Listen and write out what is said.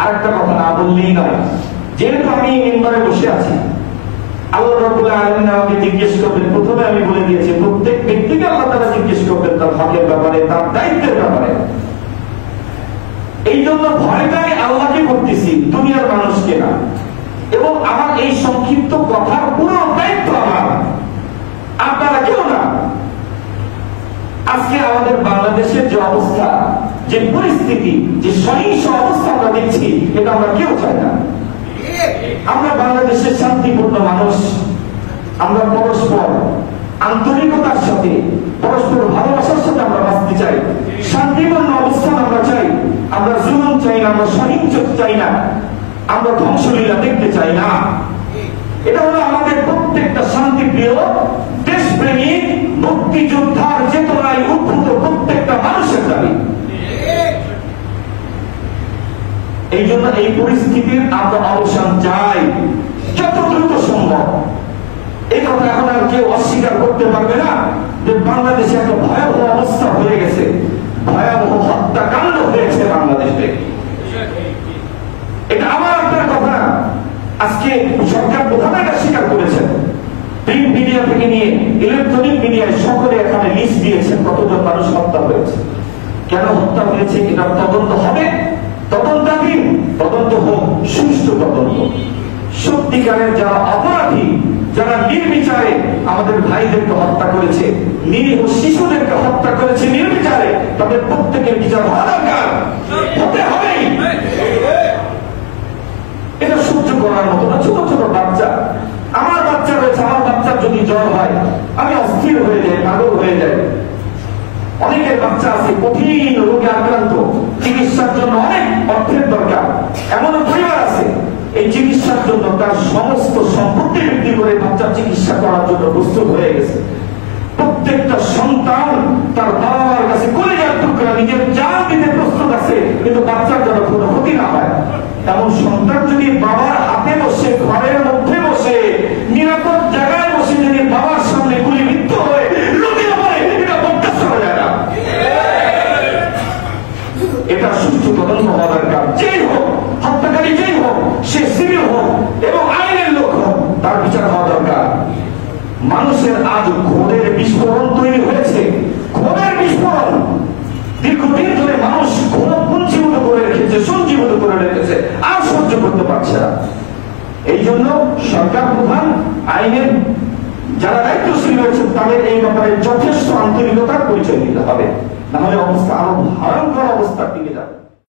আরেকটা কথা না বললেই নয়, যেহেতু আমি মিম্বারে বসে আছি, আল্লাহ রাব্বুল আলামিন আমাকে জিজ্ঞেস করবেন। প্রথমে আমি বলে দিয়েছি, প্রত্যেক ব্যক্তিকে আল্লাহ তাআলা জিজ্ঞেস করবেন তার হকের ব্যাপারে, তার দায়িত্বের ব্যাপারে। এই জন্য ভয়টাই আল্লাহকে করতেছি, দুনিয়ার মানুষকে না। এবং আমার এই সংক্ষিপ্ত কথার পুরো দায়িত্ব আমার, আপনারা কেউ না। আজকে আমাদের বাংলাদেশের যে অবস্থা, যে পরিস্থিতি, যে সহিংস অবস্থা আমরা দেখছি, এটা আমরা কেউ চাই না। আমরা বাংলাদেশের শান্তিপূর্ণ মানুষ, আমরা পরস্পর আন্তরিকতার সাথে, পরস্পর ভালোবাসার সাথে আমরা বাঁচতে চাই। শান্তিপূর্ণ অবস্থান আমরা চাই। আমরা জুলুম চাই না, আমরা সহিংসতা চাই না, আমরা ধ্বংসলীলা দেখতে চাই না। এটা হলো আমাদের প্রত্যেকটা শান্তিপ্রিয়, দেশপ্রেমিক, মুক্তিযোদ্ধার চেতনায় উদ্ভূত প্রত্যেকটা মানুষের দাবি। এই জন্য এই পরিস্থিতির আমরা অবসান চাই যত দ্রুত সম্ভব। এই কথা এখন আর কেউ অস্বীকার করতে পারবে না যে বাংলাদেশে একটা ভয়াবহ অবস্থা হয়ে গেছে, ভয়াবহ হত্যাকাণ্ড হয়েছে বাংলাদেশে। এটা আমার আপনার কথা না, আজকে সরকার প্রধান এটা স্বীকার করেছেন। প্রিন্ট মিডিয়া থেকে নিয়ে ইলেকট্রনিক মিডিয়ায় সকলে এখানে লিস্ট দিয়েছেন কতজন মানুষ হত্যা হয়েছে, কেন হত্যা হয়েছে। এটার তদন্ত হবে, তদন্তাধীন, তদন্ত হোক সুষ্ঠু তদন্ত। সত্যিকারের যারা অপরাধী, যারা নির্বিচারে আমাদের ভাইদেরকে হত্যা করেছে, নিরীহ শিশুদেরকে হত্যা করেছে নির্বিচারে, তাদের প্রত্যেকের বিচার হওয়া দরকার, হতে হবেই। এটা সহ্য করার মতো না। ছোট ছোট বাচ্চা, আমার বাচ্চা রয়েছে, আমার বাচ্চার যদি জ্বর হয় আমি অস্থির হয়ে যাই, পাগল হয়ে যাই। অনেকের বাচ্চা আছে কঠিন রোগে আক্রান্ত, চিকিৎসার জন্য অনেক অর্থের দরকার। এমন পরিবার আছে এই চিকিৎসার জন্য তার সমস্ত সম্পত্তি বিক্রি করে বাচ্চার চিকিৎসা করার জন্য প্রস্তুত হয়ে গেছে। প্রত্যেকটা সন্তান তার বাবা মার কাছে কলিজার টুকরা নিজের জান দিতে প্রস্তুত আছে, কিন্তু বাচ্চার যেন কোনো ক্ষতি না হয়। এমন সন্তান যদি বাবার হাতে বসে, ঘরের মধ্যে বসে, নিরাপদ জায়গায় বসে যদি বাবার সামনে গুলিবিদ্ধ হয়ে লুটিয়ে পড়ে, এটা বরদাস্ত করা যায় না। এটা সুষ্ঠু তদন্ত হওয়া দরকার। যেই হোক, হত্যাকারী যেই হোক, সে সিভিল হোক এবং আইনের লোক হোক, তার বিচার হওয়া দরকার। মানুষের আজ ঘোরের বিস্ফোরণ তৈরি হয়েছে, ঘোরের বিস্ফোরণ। দীর্ঘদিন ধরে মানুষ ঘোর পুঞ্জীভূত করে রেখেছে, সঞ্জীভূত করে রেখেছে, আর সহ্য করতে পারছে না। এই জন্য সরকার প্রধান, আইনের যারা দায়িত্বশীল রয়েছেন, তাদের এই ব্যাপারে যথেষ্ট আন্তরিকতার পরিচয় দিতে হবে, না হলে অবস্থা আরো ভয়ঙ্কর অবস্থা